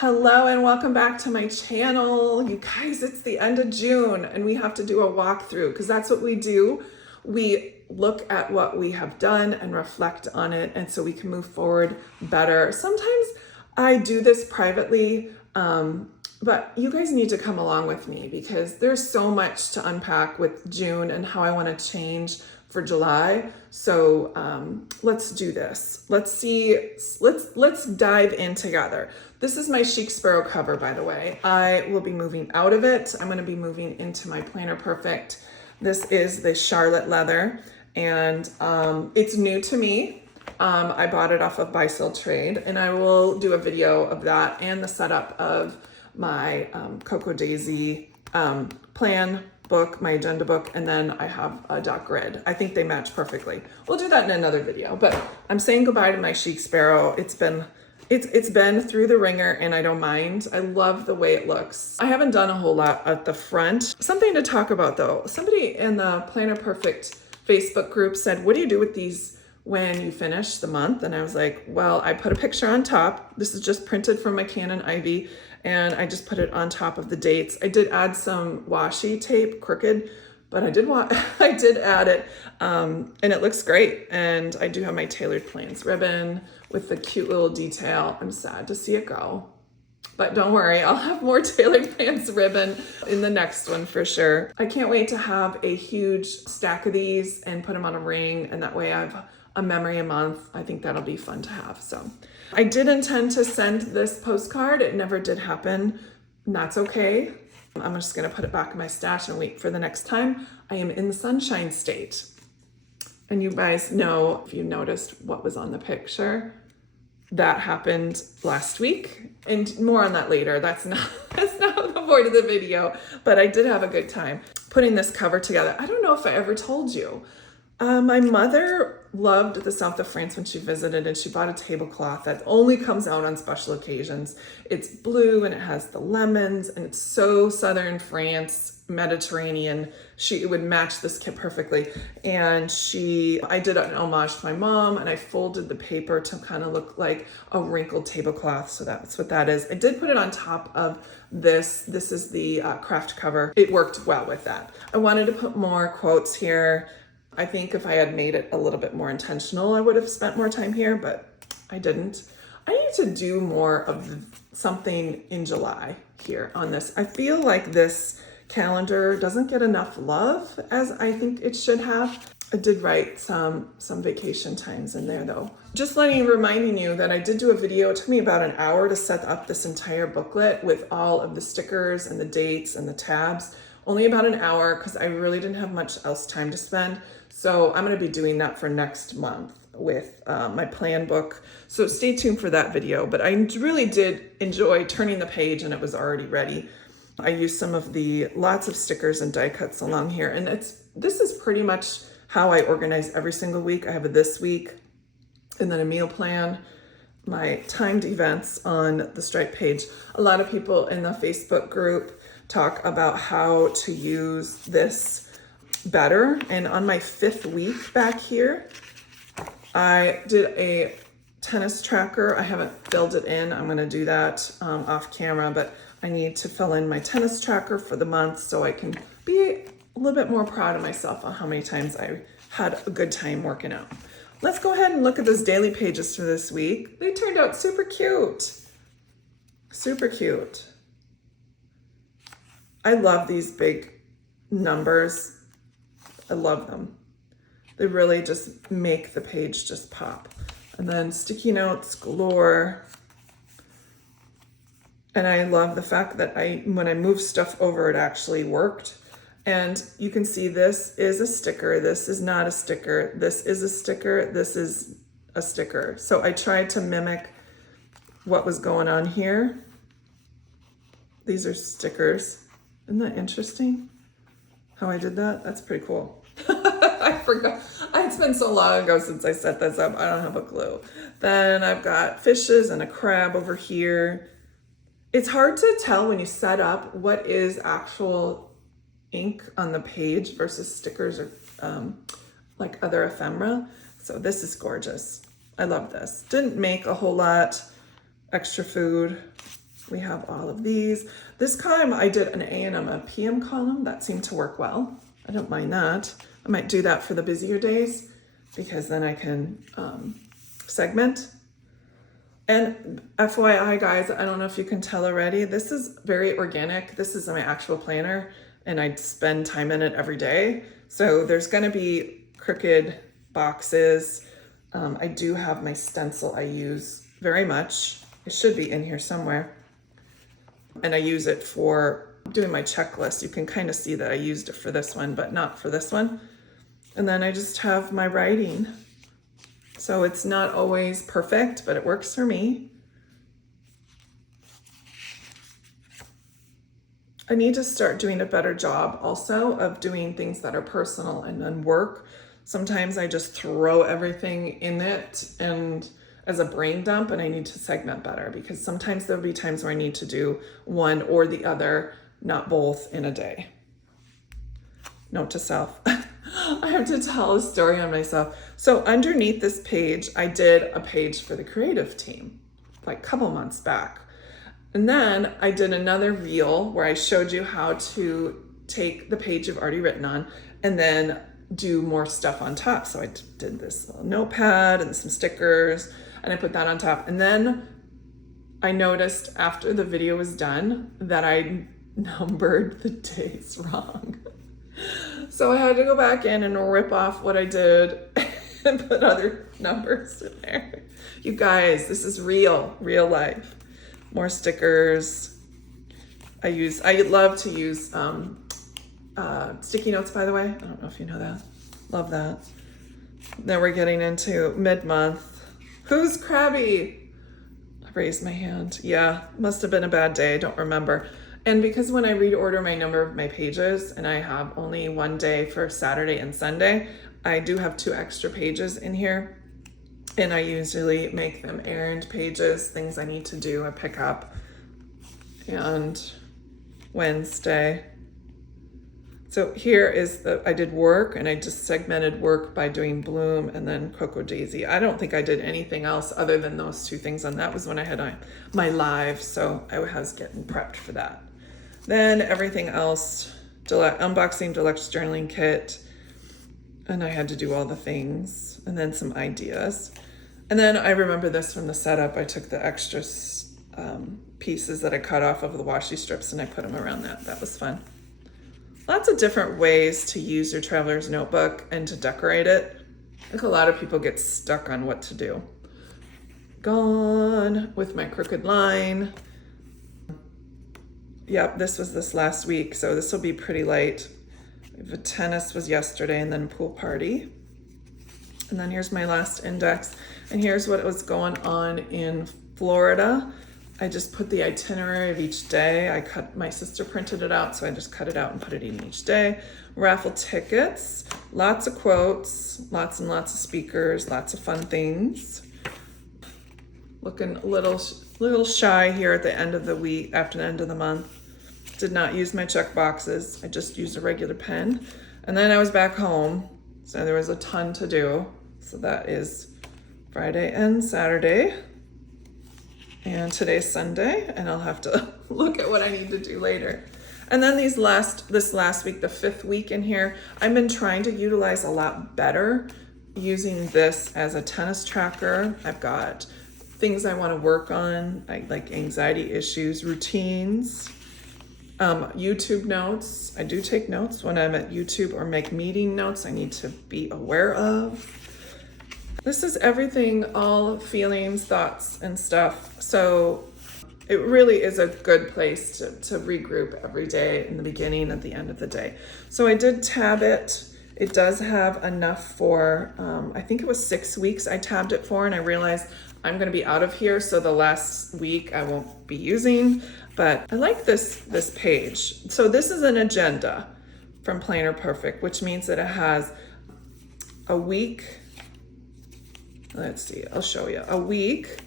Hello and welcome back to my channel. You guys, it's the end of June and we have to do a walkthrough because that's what we do. We look at what we have done and reflect on it, and so we can move forward better. Sometimes I do this privately, but you guys need to come along with me because there's so much to unpack with June and how I want to change for July. So let's do this. Let's dive in together. This is my Chic Sparrow cover, by the way. I will be moving out of it. I'm going to be moving into my Planner Perfect. This is the Charlotte leather, and it's new to me. I bought it off of Buy Sell Trade, and I will do a video of that and the setup of my Cocoa Daisy plan book, my agenda book, and then I have a dot grid. I think they match perfectly. We'll do that in another video, but I'm saying goodbye to my Chic Sparrow. It's been through the ringer and I don't mind. I love the way it looks. I haven't done a whole lot at the front. Something to talk about though. Somebody in the Planner Perfect Facebook group said, what do you do with these when you finish the month? And I was like, well, I put a picture on top. This is just printed from my Canon Ivy, and I just put it on top of the dates. I did add some washi tape, crooked, but I did add it, and it looks great. And I do have my Tailored Plans ribbon with the cute little detail. I'm sad to see it go, but don't worry, I'll have more Tailored Plans ribbon in the next one for sure. I can't wait to have a huge stack of these and put them on a ring, and that way I have a memory a month. I think that'll be fun to have. So I did intend to send this postcard. It never did happen, and that's okay. I'm just gonna put it back in my stash and wait for the next time I am in the Sunshine State. And you guys know, if you noticed what was on the picture, that happened last week, and more on that later. That's not the point of the video, but I did have a good time putting this cover together. I don't know if I ever told you. My mother loved the south of France when she visited, and she bought a tablecloth that only comes out on special occasions. It's blue and it has the lemons, and it's so southern France, Mediterranean. It would match this kit perfectly. And I did an homage to my mom, and I folded the paper to kind of look like a wrinkled tablecloth. So that's what that is. I did put it on top of this. This is the craft cover. It worked well with that. I wanted to put more quotes here. I think if I had made it a little bit more intentional, I would have spent more time here, but I didn't. I need to do more of something in July here on this. I feel like this calendar doesn't get enough love as I think it should have. I did write some vacation times in there though. Just reminding you that I did do a video. It took me about an hour to set up this entire booklet with all of the stickers and the dates and the tabs. Only about an hour because I really didn't have much else time to spend. So I'm going to be doing that for next month with my plan book. So stay tuned for that video. But I really did enjoy turning the page and it was already ready. I used some of the lots of stickers and die cuts along here. And this is pretty much how I organize every single week. I have a this week and then a meal plan, my timed events on the Stripe page. A lot of people in the Facebook group talk about how to use this better. And on my 5th week back here, I did a tennis tracker. I haven't filled it in. I'm going to do that off camera, but I need to fill in my tennis tracker for the month so I can be a little bit more proud of myself on how many times I had a good time working out. Let's go ahead and look at those daily pages for this week. They turned out super cute. Super cute. I love these big numbers. I love them. They really just make the page just pop. And then sticky notes galore. And I love the fact that when I moved stuff over, it actually worked. And you can see this is a sticker. This is not a sticker. This is a sticker. This is a sticker. So I tried to mimic what was going on here. These are stickers. Isn't that interesting how I did that? That's pretty cool. I forgot. It's been so long ago since I set this up. I don't have a clue. Then I've got fishes and a crab over here. It's hard to tell when you set up what is actual ink on the page versus stickers or like other ephemera. So this is gorgeous. I love this. Didn't make a whole lot extra food. We have all of these. This column, I did an AM and a PM column. That seemed to work well. I don't mind that. I might do that for the busier days because then I can segment. And FYI guys, I don't know if you can tell already, this is very organic. This is my actual planner and I spend time in it every day. So there's gonna be crooked boxes. I do have my stencil I use very much. It should be in here somewhere. And I use it for doing my checklist. You can kind of see that I used it for this one, but not for this one. And then I just have my writing. So it's not always perfect, but it works for me. I need to start doing a better job also of doing things that are personal and then work. Sometimes I just throw everything in it and as a brain dump, and I need to segment better because sometimes there'll be times where I need to do one or the other, not both in a day. Note to self. I have to tell a story on myself. So underneath this page, I did a page for the creative team like a couple months back. And then I did another reel where I showed you how to take the page you've already written on and then do more stuff on top. So I did this little notepad and some stickers and I put that on top. And then I noticed after the video was done that I numbered the days wrong. So I had to go back in and rip off what I did and put other numbers in there. You guys, this is real life. More stickers. I love to use sticky notes, by the way. I don't know if you know that. Love that. Then we're getting into mid-month. Who's crabby? I raised my hand. Yeah, must have been a bad day. I don't remember. And because when I reorder my number of my pages and I have only one day for Saturday and Sunday, I do have 2 extra pages in here. And I usually make them errand pages, things I need to do, I pick up. And Wednesday. So here is I did work and I just segmented work by doing Bloom and then Cocoa Daisy. I don't think I did anything else other than those 2 things. And that was when I had my live. So I was getting prepped for that. Then everything else, unboxing deluxe journaling kit. And I had to do all the things and then some ideas. And then I remember this from the setup. I took the extra pieces that I cut off of the washi strips and I put them around that. That was fun. Lots of different ways to use your traveler's notebook and to decorate it. I think a lot of people get stuck on what to do. Gone with my crooked line. Yep, this was this last week, so this will be pretty light. The tennis was yesterday and then pool party. And then here's my last index. And here's what was going on in Florida. I just put the itinerary of each day. My sister printed it out, so I just cut it out and put it in each day. Raffle tickets, lots of quotes, lots and lots of speakers, lots of fun things. Looking a little shy here at the end of the week, after the end of the month. Did not use my check boxes. I just used a regular pen. And then I was back home, so there was a ton to do. So that is Friday and Saturday. And today's Sunday, and I'll have to look at what I need to do later. And then this last week, the 5th week in here, I've been trying to utilize a lot better using this as a tennis tracker. I've got things I want to work on, like anxiety issues, routines, YouTube notes. I do take notes when I'm at YouTube or make meeting notes I need to be aware of. This is everything, all feelings, thoughts, and stuff. So it really is a good place to regroup every day in the beginning, at the end of the day. So I did tab it. It does have enough for, I think it was 6 weeks I tabbed it for, and I realized I'm going to be out of here. So the last week I won't be using, but I like this page. So this is an agenda from Planner Perfect, which means that it has a week. Let's see, I'll show you. A week,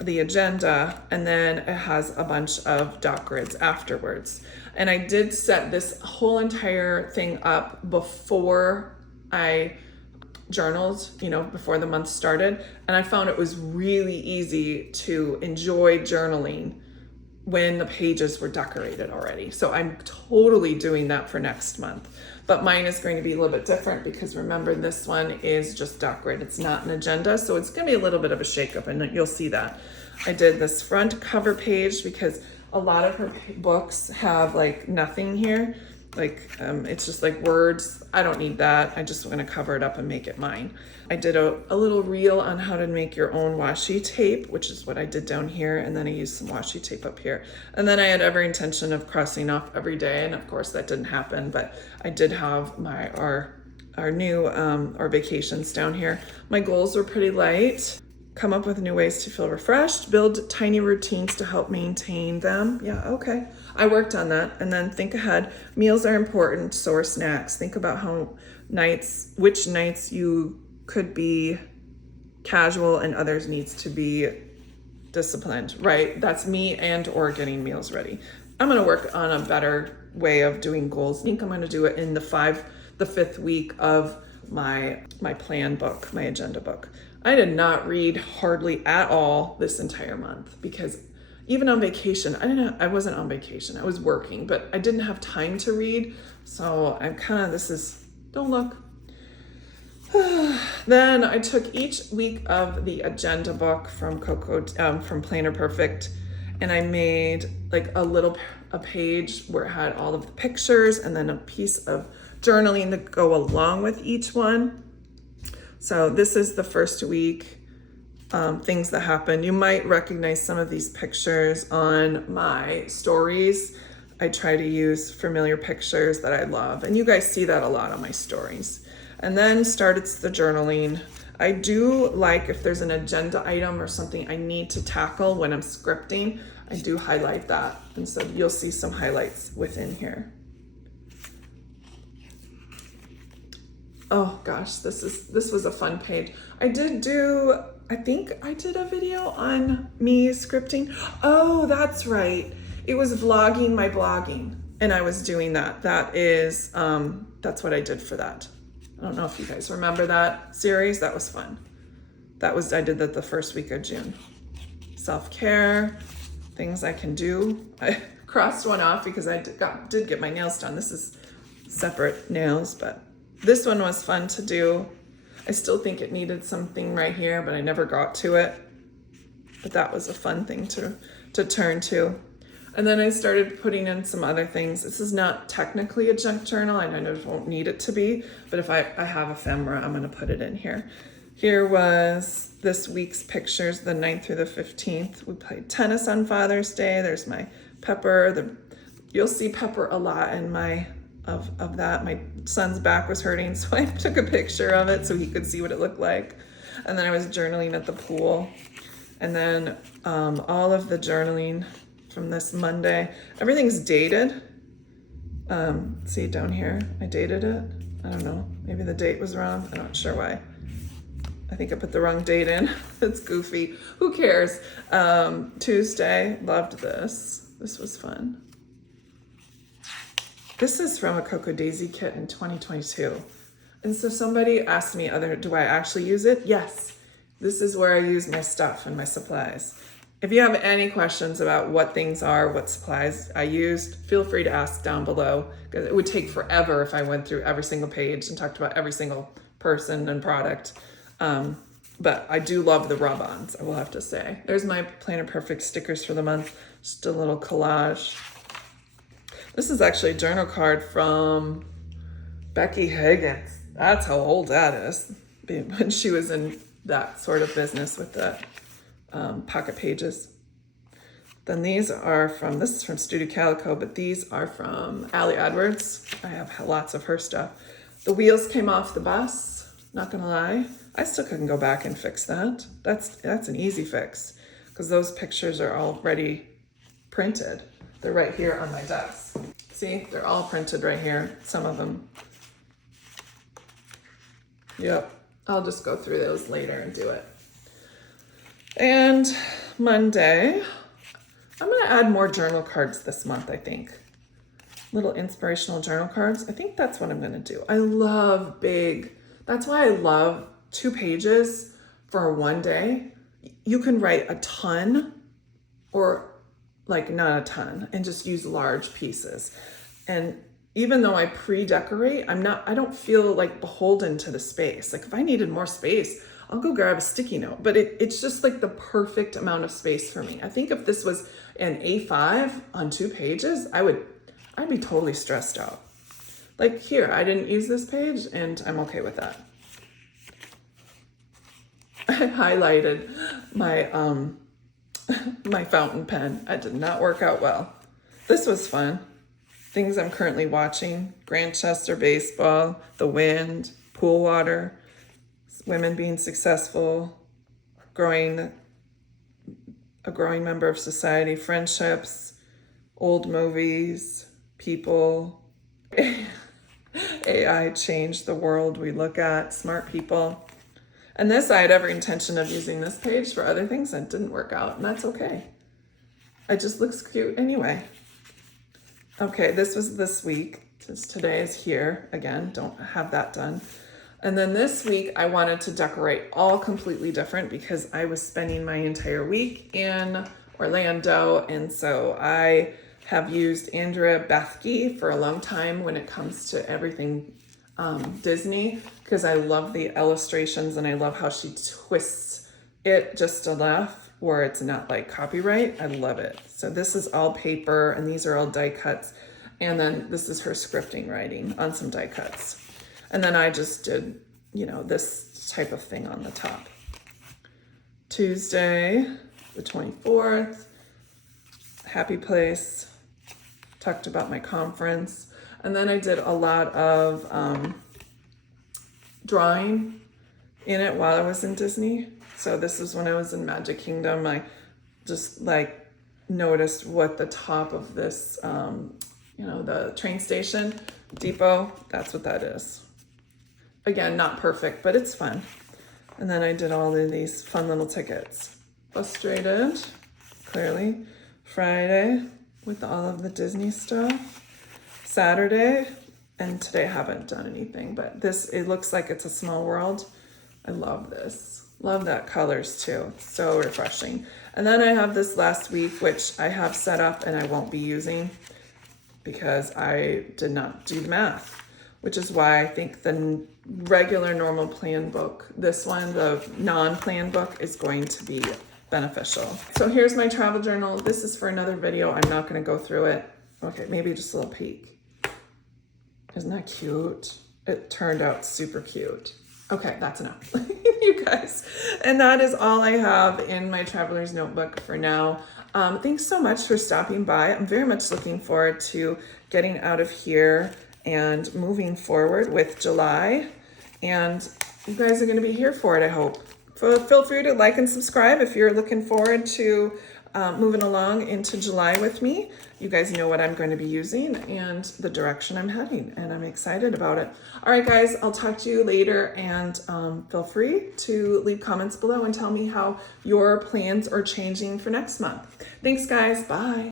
the agenda, and then it has a bunch of dot grids afterwards. And I did set this whole entire thing up before I journaled, before the month started. And I found it was really easy to enjoy journaling when the pages were decorated already. So I'm totally doing that for next month. But mine is going to be a little bit different because remember, this one is just decorated. It's not an agenda. So it's going to be a little bit of a shakeup, and you'll see that. I did this front cover page because a lot of her books have like nothing here. Like it's just like words. I don't need that. I just want to cover it up and make it mine. I did a little reel on how to make your own washi tape, which is what I did down here. And then I used some washi tape up here. And then I had every intention of crossing off every day. And of course that didn't happen, but I did have our new our vacations down here. My goals were pretty light. Come up with new ways to feel refreshed, build tiny routines to help maintain them. Yeah, okay. I worked on that. And then think ahead. Meals are important, so are snacks. Think about which nights you could be casual and others needs to be disciplined, right? That's me and or getting meals ready. I'm gonna work on a better way of doing goals. I think I'm gonna do it in the fifth week of my plan book, my agenda book. I did not read hardly at all this entire month because even on vacation, I wasn't on vacation, I was working, but I didn't have time to read. So I'm don't look. Then I took each week of the agenda book from from Planner Perfect, and I made like a page where it had all of the pictures and then a piece of journaling to go along with each one. So this is the first week, things that happened. You might recognize some of these pictures on my stories. I try to use familiar pictures that I love, and you guys see that a lot on my stories. And then started the journaling. I do like if there's an agenda item or something I need to tackle when I'm scripting, I do highlight that. And so you'll see some highlights within here. Oh gosh, this was a fun page. I think I did a video on me scripting. Oh, that's right. It was vlogging my blogging, and I was doing that. That's what I did for that. I don't know if you guys remember that series. That was fun. I did that the first week of June. Self-care, things I can do. I crossed one off because I did get my nails done. This is separate nails, but this one was fun to do. I still think it needed something right here, but I never got to it. But that was a fun thing to turn to. And then I started putting in some other things. This is not technically a junk journal. I don't need it to be, but if I have ephemera, I'm gonna put it in here. Here was this week's pictures, the 9th through the 15th. We played tennis on Father's Day. There's my Pepper. You'll see Pepper a lot in of that. My son's back was hurting, so I took a picture of it so he could see what it looked like. And then I was journaling at the pool. And then all of the journaling from this Monday, everything's dated. See down here, I dated it. I don't know, maybe the date was wrong. I'm not sure why. I think I put the wrong date in. It's goofy, who cares? Tuesday, loved this. This was fun. This is from a Cocoa Daisy kit in 2022. And so somebody asked me, do I actually use it? Yes, this is where I use my stuff and my supplies. If you have any questions about what things are, what supplies I used, feel free to ask down below, because it would take forever if I went through every single page and talked about every single person and product. But I do love the rub-ons, I will have to say. There's my Planner Perfect stickers for the month, just a little collage. This is actually a journal card from Becky Higgins. That's how old that is, when she was in that sort of business with the pocket pages. Then this is from Studio Calico, but these are from Allie Edwards. I have lots of her stuff. The wheels came off the bus, not gonna lie. I still couldn't go back and fix that. That's an easy fix, because those pictures are already printed. They're right here on my desk. See, they're all printed right here, some of them. Yep, I'll just go through those later and do it. And Monday, I'm gonna add more journal cards this month, I think. Little inspirational journal cards. I think that's what I'm gonna do. I love that's why I love 2 pages for one day. You can write a ton, or like not a ton, and just use large pieces. And even though I pre-decorate, I don't feel like beholden to the space. Like if I needed more space, I'll go grab a sticky note, but it's just like the perfect amount of space for me. I think if this was an A5 on 2 pages, I'd be totally stressed out. Like here, I didn't use this page and I'm okay with that. I highlighted my, my fountain pen. It did not work out well. This was fun. Things I'm currently watching: Grantchester baseball, the wind, pool water, women being successful, a growing member of society, friendships, old movies, people, AI changed the world we look at, smart people. And this, I had every intention of using this page for other things and it didn't work out, and that's okay. It just looks cute anyway. Okay, this was this week, since today is here. Again, don't have that done. And then this week, I wanted to decorate all completely different because I was spending my entire week in Orlando. And so I have used Andrea Bethke for a long time when it comes to everything Disney, because I love the illustrations and I love how she twists it just enough where it's not like copyright. I love it. So this is all paper and these are all die cuts. And then this is her scripting writing on some die cuts. And then I just did, you know, this type of thing on the top. Tuesday, the 24th, happy place, talked about my conference. And then I did a lot of drawing in it while I was in Disney. So this is when I was in Magic Kingdom. I just like noticed what the top of this, you know, the train station depot, that's what that is. Again, not perfect, but it's fun. And then I did all of these fun little tickets. Frustrated, clearly. Friday with all of the Disney stuff. Saturday, and today I haven't done anything, but this, it looks like it's a small world. I love this. Love that colors too. So refreshing. And then I have this last week, which I have set up and I won't be using because I did not do the math, which is why I think the regular normal plan book, this one, the non-plan book, is going to be beneficial. So here's my travel journal. This is for another video. I'm not going to go through it. Okay, maybe just a little peek. Isn't that cute? It turned out super cute. Okay, that's enough, you guys. And that is all I have in my traveler's notebook for now. Thanks so much for stopping by. I'm very much looking forward to getting out of here and moving forward with July. And you guys are going to be here for it, I hope. Feel free to like and subscribe if you're looking forward to moving along into July with me. You guys know what I'm going to be using and the direction I'm heading, and I'm excited about it. All right, guys, I'll talk to you later, and feel free to leave comments below and tell me how your plans are changing for next month. Thanks, guys. Bye.